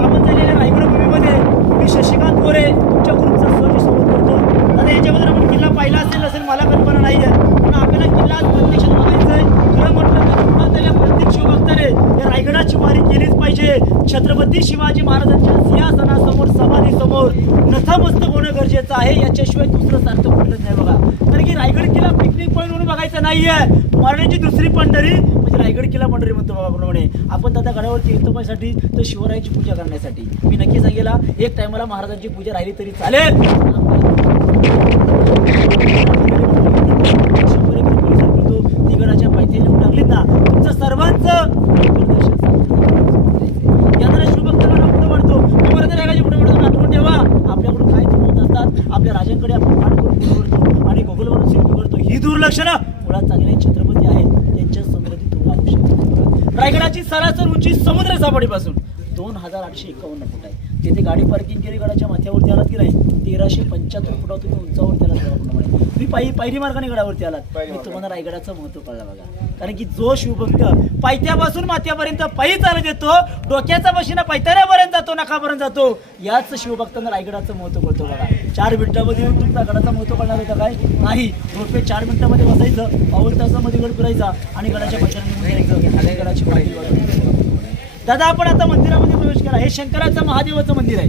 पावन झालेल्या रायगड भूमीमध्ये मी शशिकांत गोरे तुमच्या ग्रुपचा सहज स्वागत करतो. आता याच्यामध्ये आपण किल्ला पाहिला असेल मला कल्पना नाही आहे, पण आपल्याला किल्ला प्रत्यक्षात बघायचा आहे. खरं म्हटलं तर पुण्यातल्या प्रत्येक शिवभक्ताने या रायगडाची वारी केलीच पाहिजे. छत्रपती शिवाजी महाराजांच्या सिंहासनासमोर समाधीसमोर नतमस्तक होणं गरजेचं आहे. याच्याशिवाय दुसरं सार्थ कुठलंच नाही बघा. कारण की रायगड किल्ला पिकनिक पॉईंट म्हणून बघायचा नाहीये, मराठीची दुसरी पंढरी म्हणजे रायगड किल्ला पंढरी म्हणतो बघा. प्रमाणे आपण दादा गडावरती येतो पायसाठी तर शिवरायांची पूजा करण्यासाठी. मी नक्की सांगेला एक टायमाला महाराजांची पूजा राहिली तरी चालेल. ती गडाच्या पायथ्याला येऊन टाकलीत ना तुमचं सर्वांचं यात्रा शिवभक्तांना पुढे वाढतो. रायगाची पुढे वाढतो. आठवण ठेवा आपल्याकडून काय चुकवत असतात आपल्या राजांकडे आपण पाठ करून पुढे वळतो आणि गोगलवरून शिल्पी करतो. ही दुर्लक्षणं मुळात चांगले छत्रपती आहेत त्यांच्या समृद्धी तुला आवश्यक. रायगडाची सरासर उंची समुद्र सपाटीपासून 2851 फूट आहे. तिथे गाडी पार्किंग केली गडाच्या माथ्यावरती आलात की नाही 1375 फुटावर तुम्ही उंचावरती आलात. तुम्ही पायरी मार्गाने गडावरती आलात मी तुम्हाला रायगडाचं महत्व कळलं बघा. कारण की जो शिवभक्त पायथ्यापासून माथ्यापर्यंत पायी चालत येतो, डोक्याचा बशीना पायथ्यापर्यंत जातो, नखापर्यंत जातो, याच शिवभक्तांना रायगडाचं महत्व कळतो बघा. 4 मिनिटामध्ये तुमचा गडाचं महत्व कळणार होतं काय नाही. रोपे 4 मिनिटामध्ये बसायचं, पाऊल तासामध्ये गड फिरायचा आणि गडाच्या पायथ्याने गडाची पायरी. दादा आपण आता मंदिरामध्ये प्रवेश केला. हे शंकराचं महादेवाचं मंदिर आहे.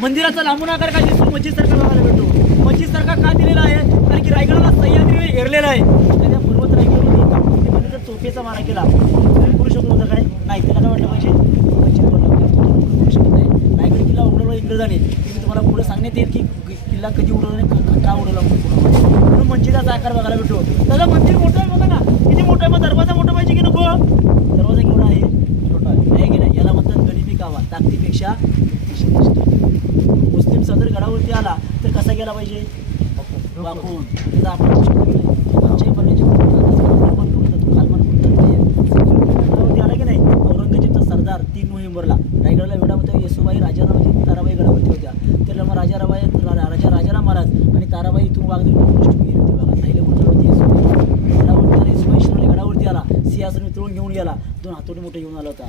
मंदिराचा लांबून आकार काय दिसतो मस्जिदसारखा बघायला भेटतो. मस्जिदसारखा का दिलेला आहे कारण की रायगडाला सह्याद्रीने घेरलेला आहे. त्या पर्वत रायगडमध्ये जर तोफेचा मारा केला करू शकत होता काय नाही. त्याला काय वाटलं पाहिजे मस्जिद करू शकत नाही. रायगड किल्ला उडवला इंग्रजांनी. मी तुम्हाला पुढे सांगण्यात येईल की किल्ला कधी उडवला नाही का उडवला म्हणून मस्जिदाचा आकार बघायला भेटतो. दादा मंदिर मोठं आहे बघा ना किती मोठं आहे. मग दरवाजा मोठा पाहिजे की नको. दरवाजा केवढा आहे छोटा आहे की नाही. याला म्हणतात गणिमी कावा ताकदीपेक्षा मुस्लिम सदर गडावरती आला तर कसा गेला पाहिजे वाकून. त्याचा आपण गडावरती आला की नाही. औरंगजेबचा सरदार 3 नोव्हेंबरला रायगडला वेढा होता. येसुबाई राजाराम ताराबाई गडावरती होत्या. त्याला मग राजाराम महाराज आणि ताराबाई इथून वागदरी गेली होती बघा. राहिले होती येसुबाई गडावरती आला. येसुबाई शिरोली गडावरती आला. सिंहासन मिळवून घेऊन गेला. 2 हातोडी मोठे घेऊन आला होता.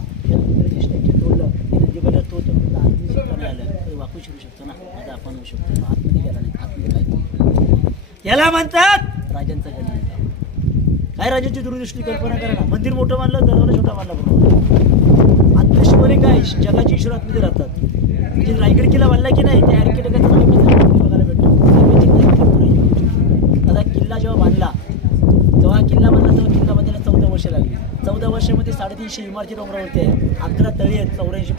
तोडलं नदीकडे तो आलं वाकू शिरू शकतो ना. आता आपण होऊ शकतो आतमध्ये गेला नाही. आतमध्ये काय याला म्हणतात राजांचा गणित. काय राजांची दूरदृष्टी कल्पना करा ना. मंदिर मोठं मानलं दरवाजा छोटा मानला बरोबर. आत्मशिवलिंग काय जगाची ईश्वर आतमध्ये राहतात. म्हणजे रायगड किल्ला बांधला की नाही त्या आर्किटेक्टचा बघायला भेटतो. आता किल्ला जेव्हा बांधला तेव्हा किल्ला बांधला 14 वर्ष लागली. 14 वर्षामध्ये 350 इमारती डोंगरावरती आहे. 11 तळी आहेत. 84